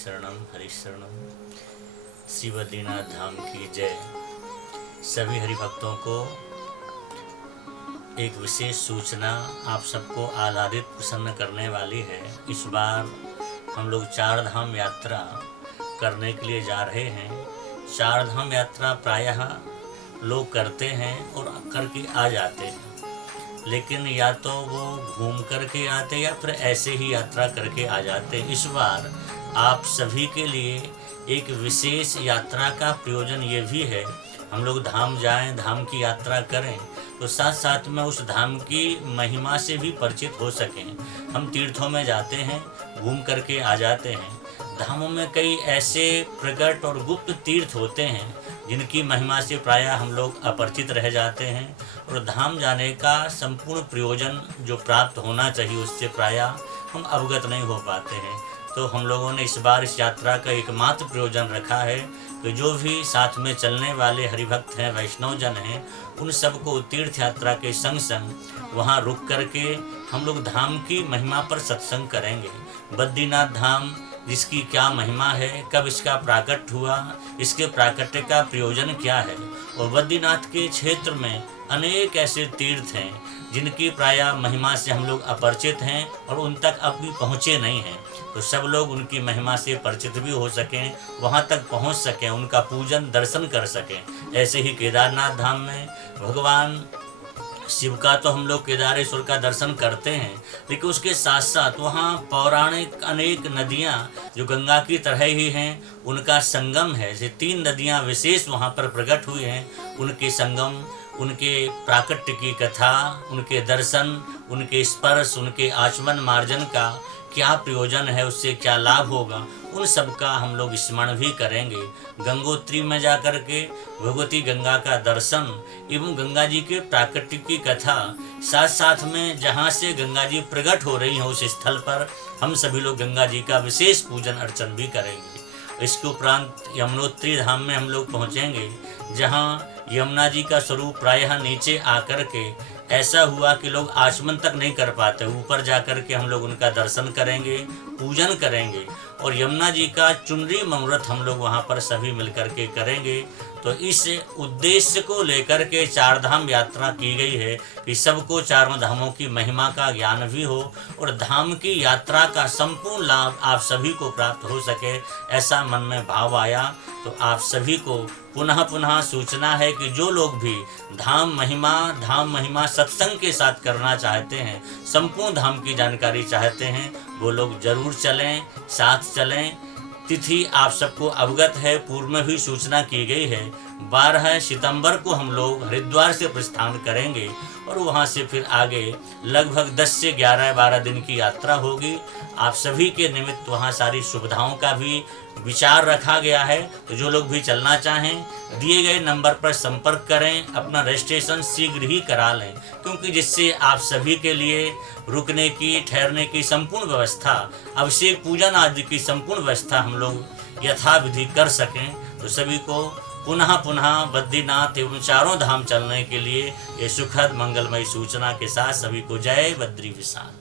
हरि शरणम। श्री बद्रीनाथ धाम की जय। सभी हरिभक्तों को एक विशेष सूचना आप सबको आह्लादित प्रसन्न करने वाली है। इस बार हम लोग 4 धाम यात्रा करने के लिए जा रहे हैं। 4 धाम यात्रा प्रायः लोग करते हैं और करके आ जाते हैं, लेकिन या तो वो घूम करके आते या फिर ऐसे ही यात्रा करके आ जाते। इस बार आप सभी के लिए एक विशेष यात्रा का प्रयोजन ये भी है, हम लोग धाम जाएं, धाम की यात्रा करें तो साथ साथ में उस धाम की महिमा से भी परिचित हो सकें। हम तीर्थों में जाते हैं, घूम करके आ जाते हैं। धामों में कई ऐसे प्रकट और गुप्त तीर्थ होते हैं जिनकी महिमा से प्रायः हम लोग अपरिचित रह जाते हैं, और धाम जाने का संपूर्ण प्रयोजन जो प्राप्त होना चाहिए उससे प्रायः हम अवगत नहीं हो पाते हैं। तो हम लोगों ने इस बार इस यात्रा का एकमात्र प्रयोजन रखा है कि जो भी साथ में चलने वाले हरिभक्त हैं, वैष्णव जन हैं, उन सबको तीर्थ यात्रा के संग संग वहाँ रुक करके हम लोग धाम की महिमा पर सत्संग करेंगे। बद्रीनाथ धाम जिसकी क्या महिमा है, कब इसका प्राकट्य हुआ, इसके प्राकट्य का प्रयोजन क्या है, और बद्रीनाथ के क्षेत्र में अनेक ऐसे तीर्थ हैं जिनकी प्रायः महिमा से हम लोग अपरिचित हैं और उन तक अब भी पहुँचे नहीं हैं। तो सब लोग उनकी महिमा से परिचित भी हो सकें, वहाँ तक पहुँच सकें, उनका पूजन दर्शन कर सकें। ऐसे ही केदारनाथ धाम में भगवान शिव का तो हम लोग केदारेश्वर का दर्शन करते हैं, लेकिन उसके साथ साथ वहाँ पौराणिक अनेक नदियाँ जो गंगा की तरह ही हैं, उनका संगम है। जैसे 3 नदियाँ विशेष वहाँ पर प्रकट हुई हैं, उनके संगम, उनके प्राकट्य की कथा, उनके दर्शन, उनके स्पर्श, उनके आचमन मार्जन का क्या प्रयोजन है, उससे क्या लाभ होगा, उन सब का हम लोग स्मरण भी करेंगे। गंगोत्री में जा कर के भगवती गंगा का दर्शन एवं गंगा जी के प्राकट्य की कथा, साथ साथ में जहाँ से गंगा जी प्रकट हो रही हैं उस स्थल पर हम सभी लोग गंगा जी का विशेष पूजन अर्चन भी करेंगे। इसके उपरांत यमुनोत्री धाम में हम लोग पहुँचेंगे, जहाँ यमुना जी का स्वरूप प्रायः नीचे आकर के ऐसा हुआ कि लोग आचमन तक नहीं कर पाते। ऊपर जाकर के हम लोग उनका दर्शन करेंगे, पूजन करेंगे, और यमुना जी का चुनरी मनोरथ हम लोग वहाँ पर सभी मिलकर के करेंगे। तो इस उद्देश्य को लेकर के 4 धाम यात्रा की गई है कि सबको 4 धामों की महिमा का ज्ञान भी हो और धाम की यात्रा का संपूर्ण लाभ आप सभी को प्राप्त हो सके, ऐसा मन में भाव आया। तो आप सभी को पुनः पुनः सूचना है कि जो लोग भी धाम महिमा सत्संग के साथ करना चाहते हैं, संपूर्ण धाम की जानकारी चाहते हैं, वो लोग जरूर चलें, साथ चलें। तिथि आप सबको अवगत है, पूर्व में भी सूचना की गई है। 12 सितंबर को हम लोग हरिद्वार से प्रस्थान करेंगे और वहाँ से फिर आगे लगभग 10 से 11-12 दिन की यात्रा होगी। आप सभी के निमित्त वहाँ सारी सुविधाओं का भी विचार रखा गया है। तो जो लोग भी चलना चाहें दिए गए नंबर पर संपर्क करें, अपना रजिस्ट्रेशन शीघ्र ही करा लें, क्योंकि जिससे आप सभी के लिए रुकने की, ठहरने की संपूर्ण व्यवस्था, अभिषेक पूजन आदि की संपूर्ण व्यवस्था हम लोग यथाविधि कर सकें। तो सभी को पुनः पुनः बद्रीनाथ एवं 4 धाम चलने के लिए ये सुखद मंगलमयी सूचना के साथ सभी को जय बद्री विशाल।